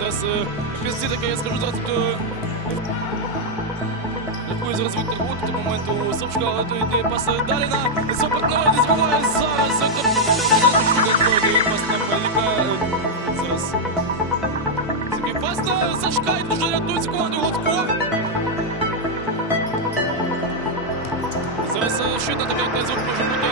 Зараз е, пізці таке, я скажу, зараз Рахує зараз від до моменту Собчука, але то йде пас далі на Сопартнера, не збиває зараз. Е, пас на Меліка. Зараз. Такий пас е, на Сашка, і дуже рятує секунду Гладков. Зараз ще одна така, яка може бути